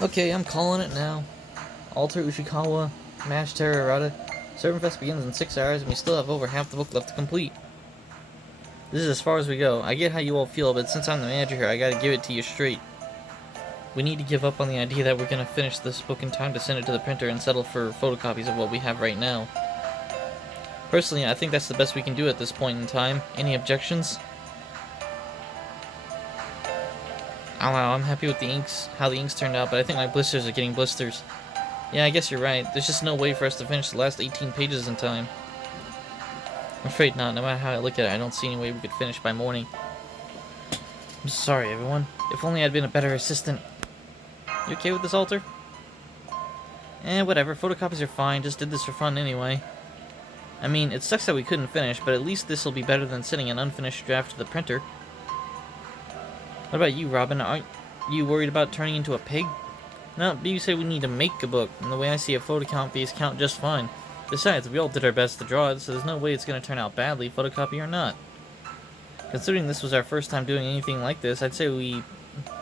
Okay, I'm calling it now. Alter Ushikawa, Mash Terra Errata. ServantFes begins in 6 hours and we still have over half the book left to complete. This is as far as we go. I get how you all feel, but since I'm the manager here, I gotta give it to you straight. We need to give up on the idea that we're gonna finish this book in time to send it to the printer and settle for photocopies of what we have right now. Personally, I think that's the best we can do at this point in time. Any objections? Oh wow, I'm happy with how the inks turned out, but I think my blisters are getting blisters. Yeah, I guess you're right. There's just no way for us to finish the last 18 pages in time. I'm afraid not. No matter how I look at it, I don't see any way we could finish by morning. I'm sorry, everyone. If only I'd been a better assistant. You okay with this, Alter? Whatever. Photocopies are fine. Just did this for fun anyway. I mean, it sucks that we couldn't finish, but at least this will be better than sending an unfinished draft to the printer. What about you, Robin? Aren't you worried about turning into a pig? No, but you say we need to make a book, and the way I see it, photocopies count just fine. Besides, we all did our best to draw it, so there's no way it's going to turn out badly, photocopy or not. Considering this was our first time doing anything like this, I'd say we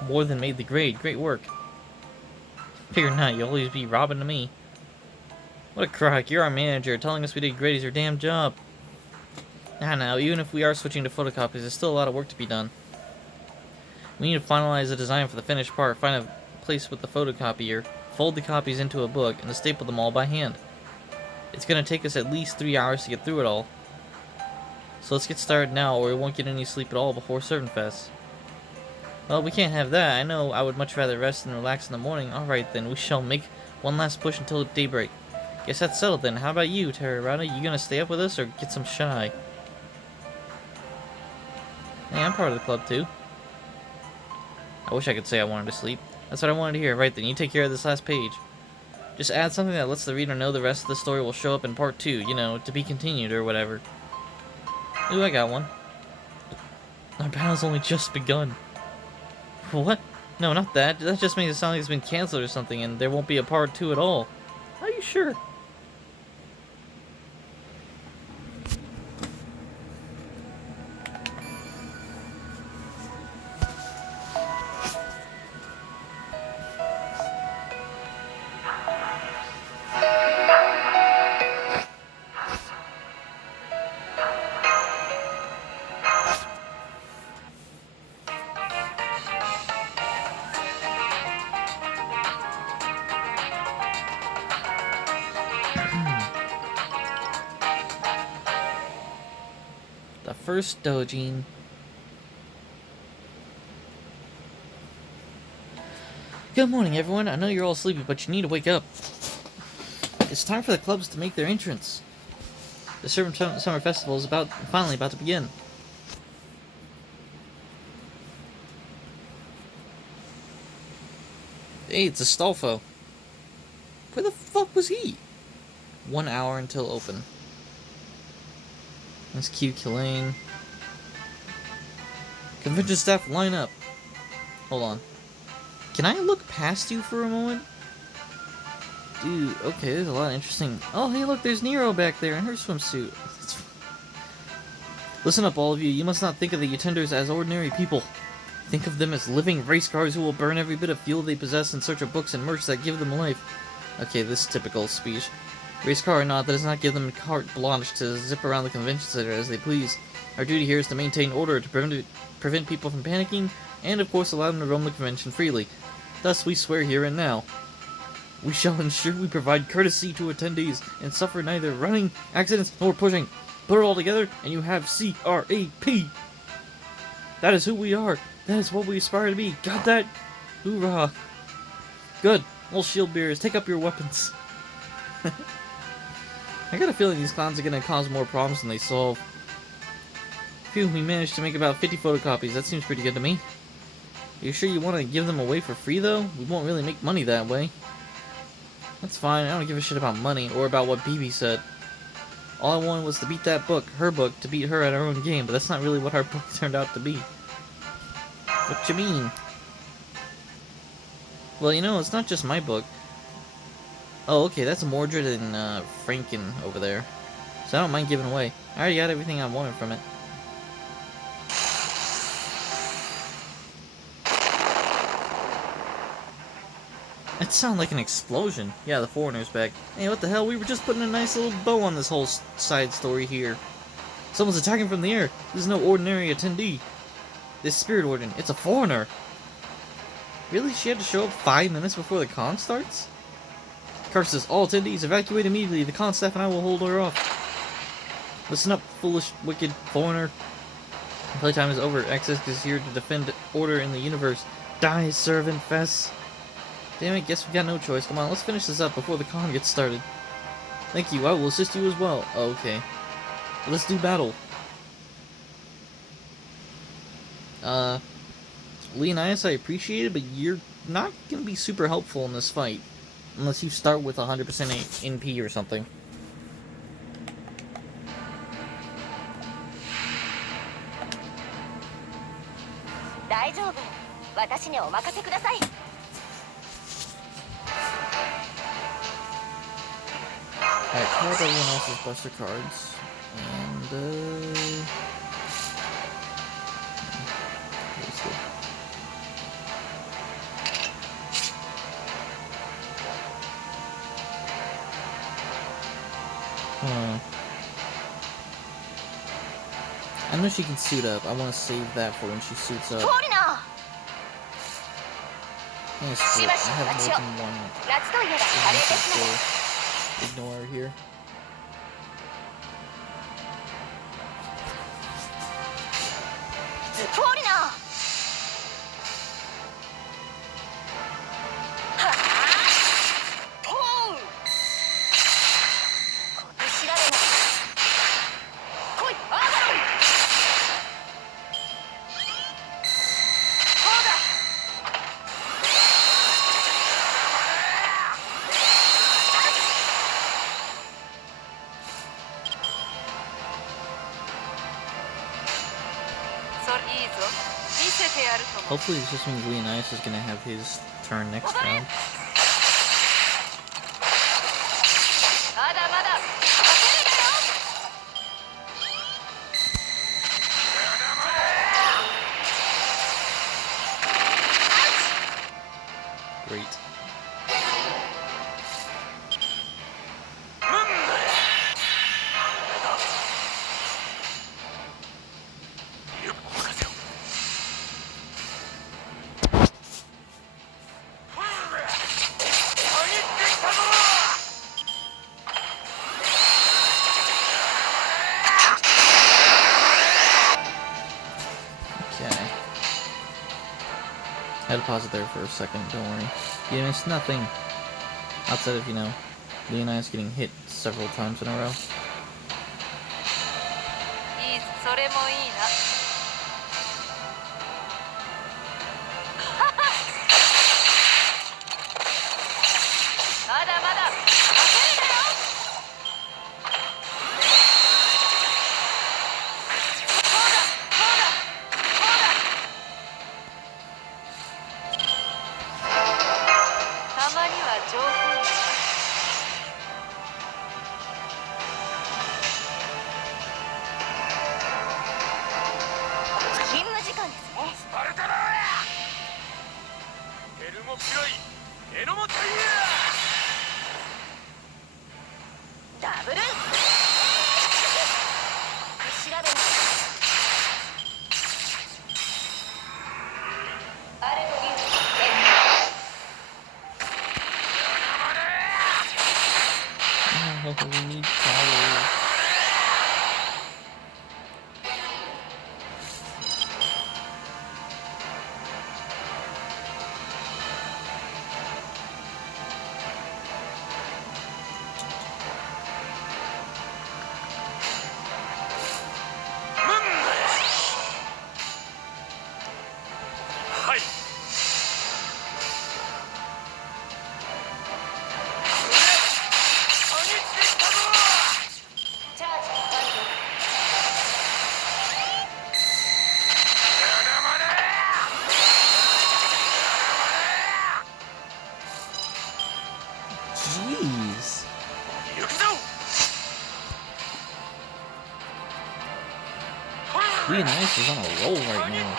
more than made the grade. Great work. Pig or not, you'll always be Robin to me. What a crock, you're our manager. Telling us we did great is your damn job. Now, even if we are switching to photocopies, there's still a lot of work to be done. We need to finalize the design for the finished part, find a place with the photocopier, fold the copies into a book, and staple them all by hand. It's going to take us at least 3 hours to get through it all. So let's get started now, or we won't get any sleep at all before ServantFes. Well, we can't have that. I know I would much rather rest and relax in the morning. Alright then, we shall make one last push until daybreak. Guess that's settled then. How about you, Terra Errata? You gonna stay up with us, or get some shy? Hey, I'm part of the club too. I wish I could say I wanted to sleep. That's what I wanted to hear. Right then, you take care of this last page. Just add something that lets the reader know the rest of the story will show up in part 2, you know, to be continued or whatever. Ooh, I got one. Our battle's only just begun. What? No, not that. That just makes it sound like it's been cancelled or something and there won't be a part 2 at all. Are you sure? The first Dojin. Good morning, everyone. I know you're all sleepy, but you need to wake up. It's time for the clubs to make their entrance. The Summer Festival is finally about to begin. Hey, it's Astolfo. Where the fuck was he? 1 hour until open. That's Q killing. Convention staff, line up. Hold on. Can I look past you for a moment? Dude, okay, there's a lot of interesting... Oh, hey, look, there's Nero back there in her swimsuit. Listen up, all of you. You must not think of the Utenders as ordinary people. Think of them as living race cars who will burn every bit of fuel they possess in search of books and merch that give them life. Okay, this typical speech. Race car or not, that does not give them carte blanche to zip around the convention center as they please. Our duty here is to maintain order, to prevent people from panicking, and of course allow them to roam the convention freely. Thus we swear here and now. We shall ensure we provide courtesy to attendees, and suffer neither running, accidents, nor pushing. Put it all together, and you have C-R-A-P! That is who we are. That is what we aspire to be. Got that? Hoorah. Good. All shield bearers, take up your weapons. I got a feeling these clowns are gonna cause more problems than they solve. Phew, we managed to make about 50 photocopies. That seems pretty good to me. Are you sure you want to give them away for free, though? We won't really make money that way. That's fine. I don't give a shit about money, or about what BB said. All I wanted was to beat that book, her book, to beat her at our own game, but that's not really what our book turned out to be. What you mean? Well, you know, it's not just my book. Oh, okay, that's Mordred and Franken over there. So I don't mind giving away. I already got everything I wanted from it. It sounded like an explosion. Yeah, the foreigner's back. Hey, what the hell? We were just putting a nice little bow on this whole side story here. Someone's attacking from the air. This is no ordinary attendee. This spirit warden, it's a foreigner. Really? She had to show up 5 minutes before the con starts? Curses, all attendees, evacuate immediately. The con staff and I will hold her off. Listen up, foolish, wicked foreigner. Playtime is over. Access is here to defend order in the universe. Die, ServantFes. Damn it, guess we got no choice. Come on, let's finish this up before the con gets started. Thank you, I will assist you as well. Oh, okay. Let's do battle. Leonidas, I appreciate it, but you're not gonna be super helpful in this fight. Unless you start with 100% NP or something. Alright, call up everyone else's buster cards. And, I know she can suit up. I want to save that for when she suits up. Yes, I have more than one. Ignore her here. Hopefully this just means Leonidas is gonna have his turn next round. Great. I had to pause it there for a second, don't worry. You missed nothing. Outside of, you know, Leonidas getting hit several times in a row. We need power. Jeez. Leonidas is on a roll right now.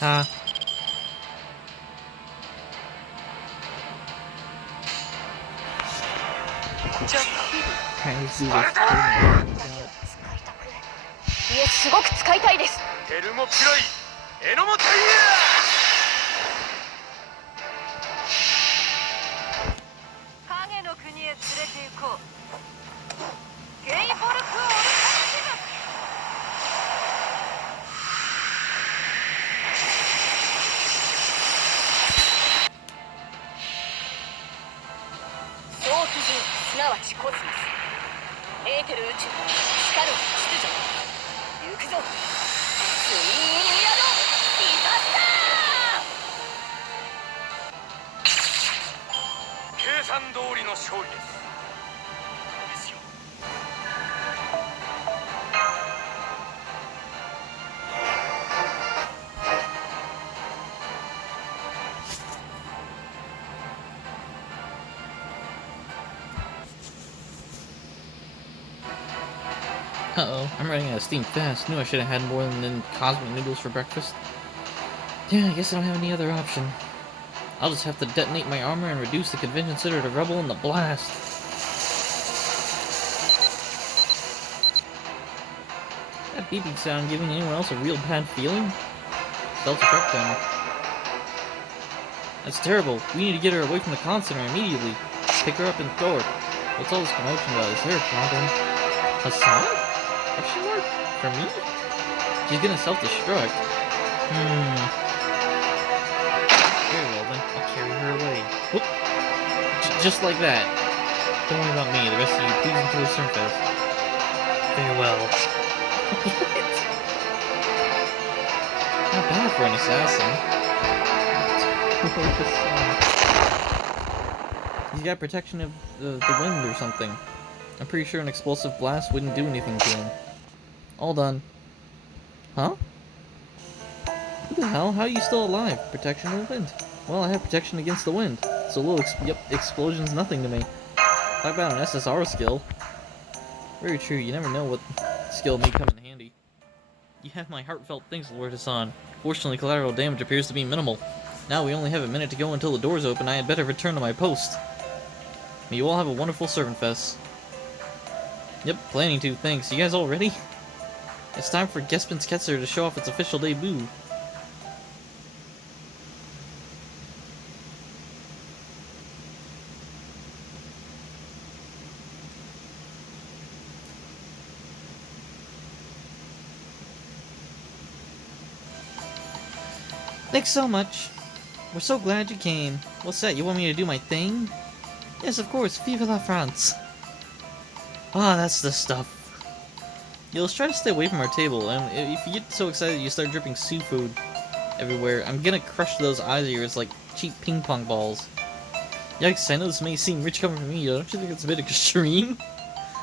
Ha. Alright, let's do this. Uh-oh, I'm running out of steam fast. Knew I should have had more than cosmic noodles for breakfast. Yeah, I guess I don't have any other option. I'll just have to detonate my armor and reduce the convention center to rubble in the blast. That beeping sound giving anyone else a real bad feeling? Self-destruct timer. That's terrible. We need to get her away from the con center immediately. Pick her up and throw her. What's all this commotion about? Is there a problem? Hassan? Question mark? For me? She's gonna self-destruct. Very well then, I'll carry her away. Whoop! Just like that. Don't worry about me, the rest of you please enjoy ServantFes. Farewell. What? Not bad for an assassin. He's got protection of the wind or something. I'm pretty sure an explosive blast wouldn't do anything to him. All done. Huh? What the hell? How are you still alive? Protection of the wind. Well, I have protection against the wind. So a little explosion's nothing to me. Talk about an SSR skill. Very true, you never know what skill may come in handy. You have my heartfelt thanks, Lord Hassan. Fortunately, collateral damage appears to be minimal. Now we only have a minute to go until the doors open. I had better return to my post. May you all have a wonderful ServantFes. Yep, planning to, thanks. You guys all ready? It's time for Gespin's Ketzer to show off its official debut. Thanks so much. We're so glad you came. What's that? You want me to do my thing? Yes, of course. Vive la France. Ah, that's the stuff. Yeah, let's try to stay away from our table, and if you get so excited you start dripping seafood everywhere, I'm gonna crush those eyes of yours like cheap ping pong balls. Yikes, I know this may seem rich coming from me, don't you think it's a bit extreme?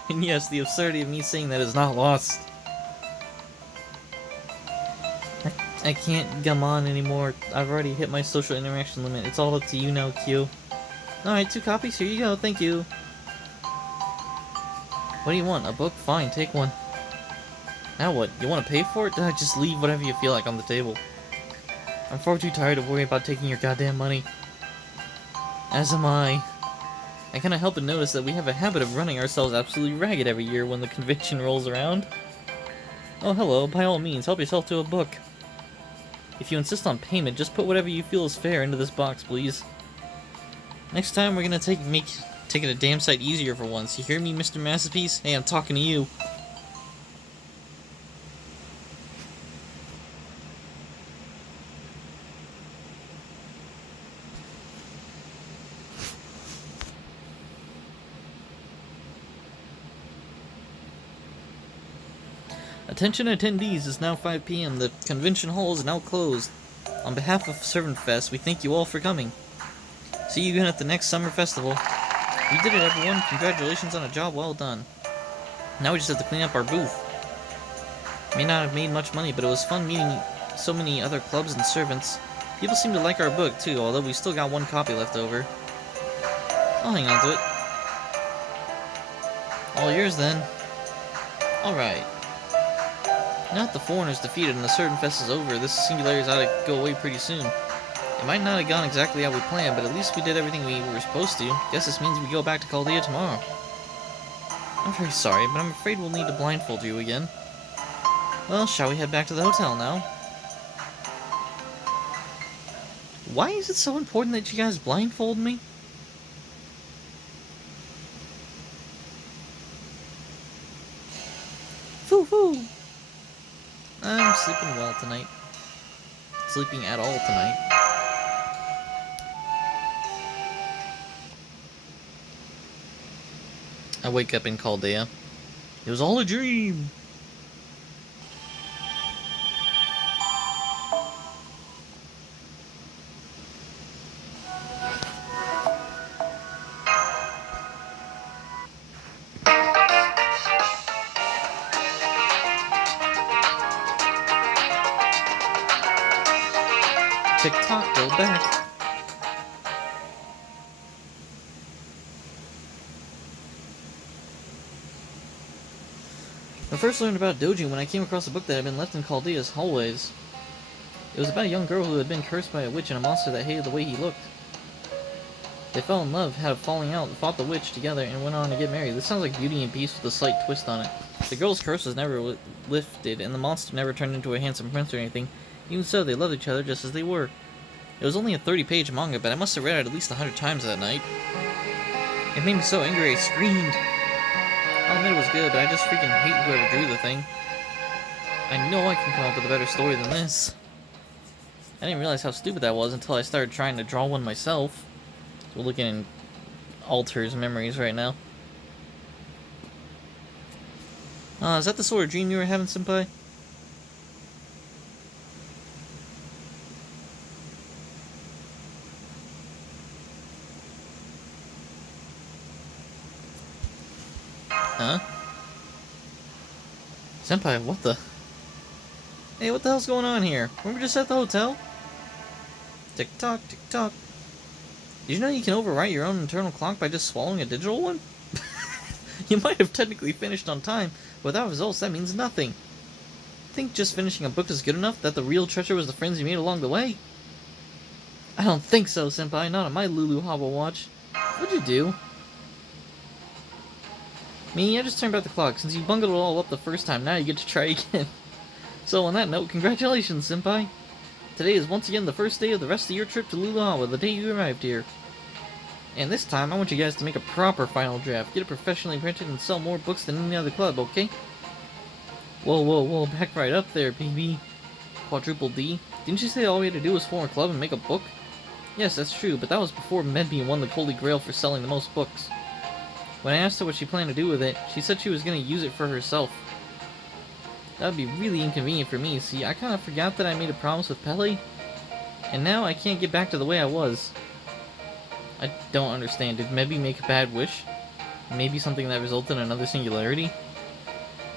And yes, the absurdity of me saying that is not lost. I can't gum on anymore. I've already hit my social interaction limit. It's all up to you now, Q. Alright, 2 copies, here you go, thank you. What do you want? A book? Fine, take one. Now what? You want to pay for it? Just leave whatever you feel like on the table. I'm far too tired to worry about taking your goddamn money. As am I. I cannot help but notice that we have a habit of running ourselves absolutely ragged every year when the convention rolls around. Oh hello, by all means, help yourself to a book. If you insist on payment, just put whatever you feel is fair into this box, please. Next time we're gonna take it a damn sight easier for once. You hear me, Mr. Masterpiece? Hey, I'm talking to you. Attention attendees, it's now 5 p.m. The convention hall is now closed. On behalf of ServantFes, we thank you all for coming. See you again at the next summer festival. You did it, everyone. Congratulations on a job well done. Now we just have to clean up our booth. May not have made much money, but it was fun meeting so many other clubs and servants. People seem to like our book, too, although we still got one copy left over. I'll hang on to it. All yours, then. Alright. Now that the foreigner's defeated and the ServantFes is over, this singularity ought to go away pretty soon. It might not have gone exactly how we planned, but at least we did everything we were supposed to. Guess this means we go back to Chaldea tomorrow. I'm very sorry, but I'm afraid we'll need to blindfold you again. Well, shall we head back to the hotel now? Why is it so important that you guys blindfold me? Foo-foo! I'm sleeping well tonight. Sleeping at all tonight. I wake up in Chaldea. It was all a dream! Tick-tock, go back. I first learned about doji when I came across a book that had been left in Chaldea's hallways. It was about a young girl who had been cursed by a witch and a monster that hated the way he looked. They fell in love, had a falling out, fought the witch together, and went on to get married. This sounds like Beauty and Beast with a slight twist on it. The girl's curse was never lifted, and the monster never turned into a handsome prince or anything. Even so, they loved each other just as they were. It was only a 30-page manga, but I must have read it at least 100 times that night. It made me so angry I screamed. I'll admit it was good, but I just freaking hate whoever drew the thing. I know I can come up with a better story than this. I didn't realize how stupid that was until I started trying to draw one myself. We're looking in Alter's memories right now. Is that the sort of dream you were having, Senpai? Huh? Senpai, what the? Hey, what the hell's going on here? Weren't we just at the hotel? Tick-tock, tick-tock. Did you know you can overwrite your own internal clock by just swallowing a digital one? You might have technically finished on time, but without results that means nothing. Think just finishing a book is good enough, that the real treasure was the friends you made along the way? I don't think so, Senpai, not on my Lulu Hobble watch. What'd you do? Me, I just turned back the clock. Since you bungled it all up the first time, now you get to try again. So on that note, congratulations, Senpai! Today is once again the first day of the rest of your trip to Luluhawa, the day you arrived here. And this time, I want you guys to make a proper final draft, get it professionally printed, and sell more books than any other club, okay? Whoa, whoa, whoa, back right up there, baby. Quadruple D. Didn't you say all we had to do was form a club and make a book? Yes, that's true, but that was before Medby won the Holy Grail for selling the most books. When I asked her what she planned to do with it, she said she was going to use it for herself. That would be really inconvenient for me. See, I kind of forgot that I made a promise with Pele, and now I can't get back to the way I was. I don't understand. Did Medby make a bad wish? Maybe something that resulted in another singularity?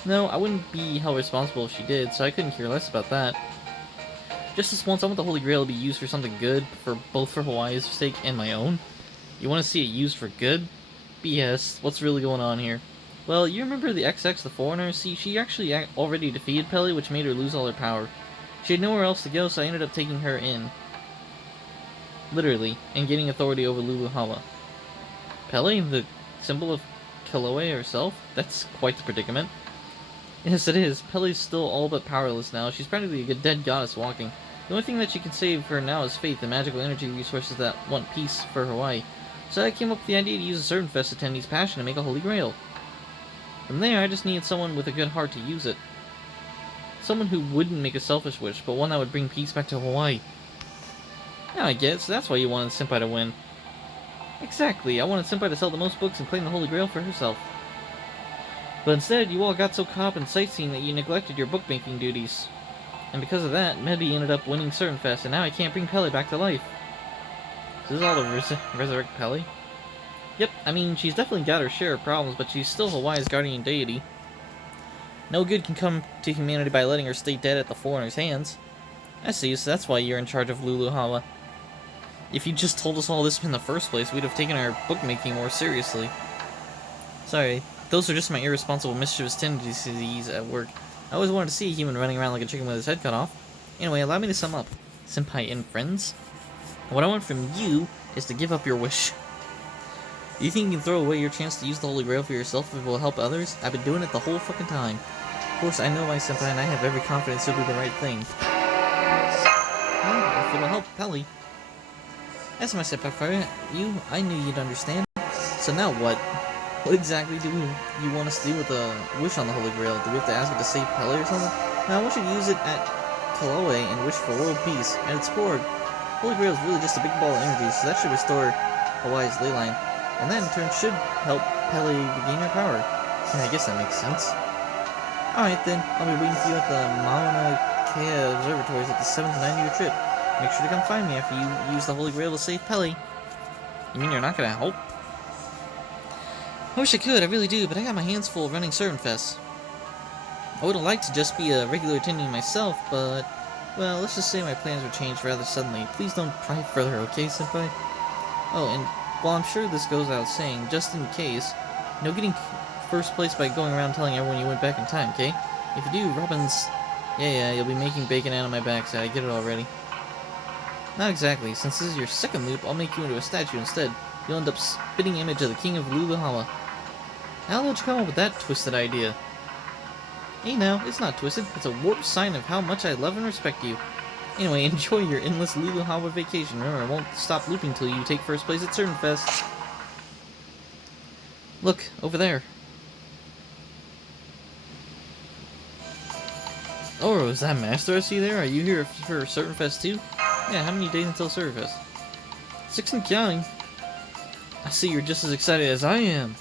No, I wouldn't be held responsible if she did, so I couldn't care less about that. Just this once, I want the Holy Grail to be used for something good, both for Hawaii's sake and my own. You want to see it used for good? BS. What's really going on here? Well, you remember the XX, the foreigner? See, she actually already defeated Pele, which made her lose all her power. She had nowhere else to go, so I ended up taking her in. Literally, and getting authority over Luluhawa. Pele, the symbol of Kaloe herself? That's quite the predicament. Yes, it is. Pele's still all but powerless now. She's practically a dead goddess walking. The only thing that she can save her now is faith and magical energy resources that want peace for Hawaii. So I came up with the idea to use a ServantFes attendee's passion to make a Holy Grail. From there, I just needed someone with a good heart to use it. Someone who wouldn't make a selfish wish, but one that would bring peace back to Hawaii. Now I get it, so that's why you wanted Senpai to win. Exactly, I wanted Senpai to sell the most books and claim the Holy Grail for herself. But instead, you all got so caught up in sightseeing that you neglected your bookmaking duties. And because of that, Medby ended up winning ServantFes, and now I can't bring Pele back to life. This is all to resurrect Pele? Yep, I mean, she's definitely got her share of problems, but she's still Hawaii's guardian deity. No good can come to humanity by letting her stay dead at the foreigner's hands. I see, so that's why you're in charge of Luluhawa. If you just told us all this in the first place, we'd have taken our bookmaking more seriously. Sorry, those are just my irresponsible, mischievous tendencies at work. I always wanted to see a human running around like a chicken with his head cut off. Anyway, allow me to sum up. Senpai and friends, what I want from you is to give up your wish. Do you think you can throw away your chance to use the Holy Grail for yourself if it will help others? I've been doing it the whole fucking time. Of course, I know my senpai and I have every confidence he'll do the right thing. Well, if it'll help Pelly. As my senpai for you, I knew you'd understand. So now what? What exactly do you want us to do with a wish on the Holy Grail? Do we have to ask it to save Pelly or something? No, I want you to use it at Kaloe and wish for world peace. At its core, Holy Grail is really just a big ball of energy, so that should restore Hawaii's ley line. And that in turn should help Pelly regain her power. Yeah, I guess that makes sense. Alright then, I'll be waiting for you at the Mauna Kea observatories at the 7th 9-year trip. Make sure to come find me after you use the Holy Grail to save Pelly. You mean you're not gonna help? I wish I could, I really do, but I got my hands full running ServantFes. I would have liked to just be a regular attendee myself, but, well, let's just say my plans were changed rather suddenly. Please don't pry further, okay, senpai? Oh, and while I'm sure this goes without saying, just in case, no getting first place by going around telling everyone you went back in time, okay? If you do, Robin's... Yeah, you'll be making bacon out of my backside, I get it already. Not exactly. Since this is your second loop, I'll make you into a statue instead. You'll end up spitting image of the king of Luluhawa. How did you come up with that twisted idea? Hey now, it's not twisted. It's a warped sign of how much I love and respect you. Anyway, enjoy your endless Luluhawa vacation. Remember, I won't stop looping till you take first place at ServantFes. Look, over there. Oh, is that Master I see there? Are you here for ServantFes too? Yeah, how many days until ServantFes? 6 and counting. I see you're just as excited as I am.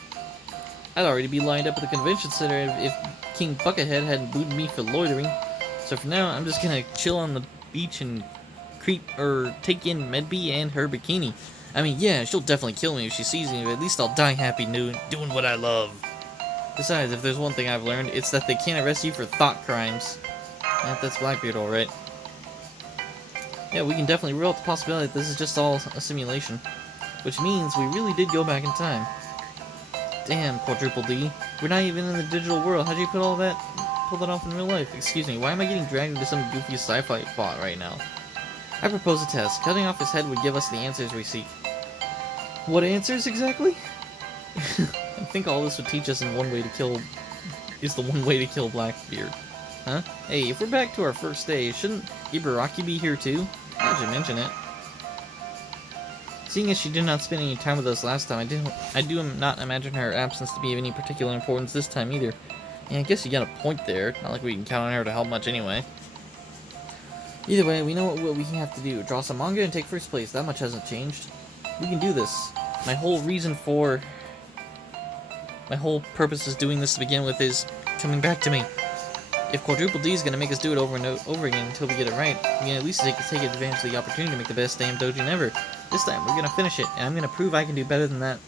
I'd already be lined up at the convention center if King Buckethead hadn't booed me for loitering. So for now, I'm just gonna chill on the beach and take in Medbee and her bikini. I mean, yeah, she'll definitely kill me if she sees me, but at least I'll die happy doing what I love. Besides, if there's one thing I've learned, it's that they can't arrest you for thought crimes. That's Blackbeard, alright. Yeah, we can definitely rule out the possibility that this is just all a simulation. Which means we really did go back in time. Damn, Quadruple D. We're not even in the digital world. How'd you pull that off in real life? Excuse me, why am I getting dragged into some goofy sci-fi plot right now? I propose a test. Cutting off his head would give us the answers we seek. What answers exactly? I think all this would teach us is the one way to kill Blackbeard. Huh? Hey, if we're back to our first day, shouldn't Ibaraki be here too? How'd you mention it? Seeing as she did not spend any time with us last time, I do not imagine her absence to be of any particular importance this time either. Yeah, I guess you got a point there. Not like we can count on her to help much anyway. Either way, we know what we have to do. Draw some manga and take first place. That much hasn't changed. We can do this. My whole purpose is doing this to begin with is coming back to me. If Quadruple D is going to make us do it over and over again until we get it right, we can at least take advantage of the opportunity to make the best damn doujin ever. This time, we're going to finish it, and I'm going to prove I can do better than that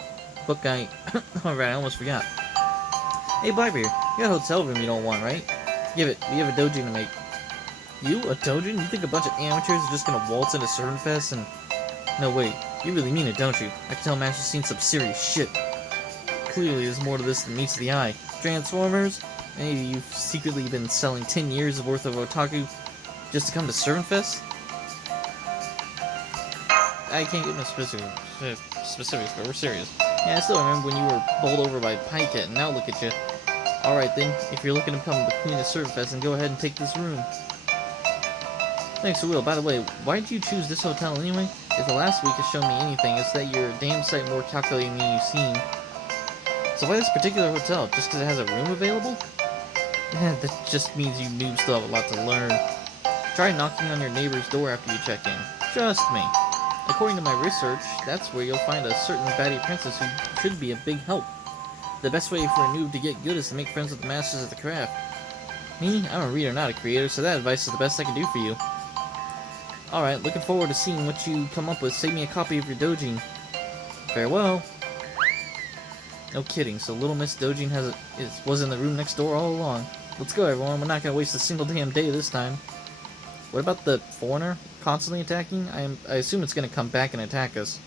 book guy. Alright, I almost forgot. Hey, Blackbeard, you got a hotel room you don't want, right? Give it. We have a doujin to make. You? A doujin? You think a bunch of amateurs are just going to waltz into ServantFes and... No, wait. You really mean it, don't you? I can tell Master's seen some serious shit. Clearly, there's more to this than meets the eye. Transformers? Maybe you've secretly been selling 10 years worth of otaku just to come to ServantFes? I can't get no specifics, but we're serious. Yeah, I still remember when you were bowled over by Pyket, and now look at you. Alright then, if you're looking to become the queen of ServantFes, then go ahead and take this room. Thanks, Will. By the way, why did you choose this hotel anyway? If the last week has shown me anything, it's that you're a damn sight more calculating than you seem. So why this particular hotel? Just because it has a room available? That just means you noobs still have a lot to learn. Try knocking on your neighbor's door after you check in. Trust me. According to my research, that's where you'll find a certain baddie princess who should be a big help. The best way for a noob to get good is to make friends with the masters of the craft. Me? I'm a reader, not a creator, so that advice is the best I can do for you. Alright, looking forward to seeing what you come up with. Save me a copy of your doujin. Farewell. No kidding, so Little Miss Doujin was in the room next door all along. Let's go, everyone. We're not gonna waste a single damn day this time. What about the foreigner constantly attacking? I assume it's gonna come back and attack us.